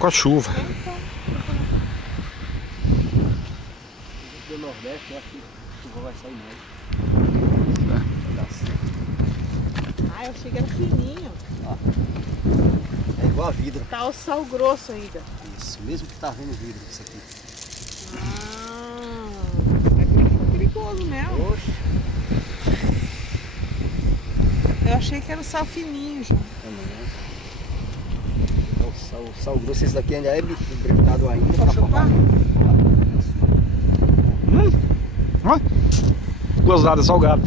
com a chuva. Do Nordeste, eu acho que a chuva vai sair mais. Ah, eu achei que era fininho. Ó, é igual a vidro. Tá o sal grosso ainda. Isso, mesmo que tá vendo vidro isso aqui. É perigoso mesmo. Oxe. Eu achei que era o sal fininho, João. O sal grosso, esse daqui ainda é brecado ainda. Pode chupar? Gostada, salgado.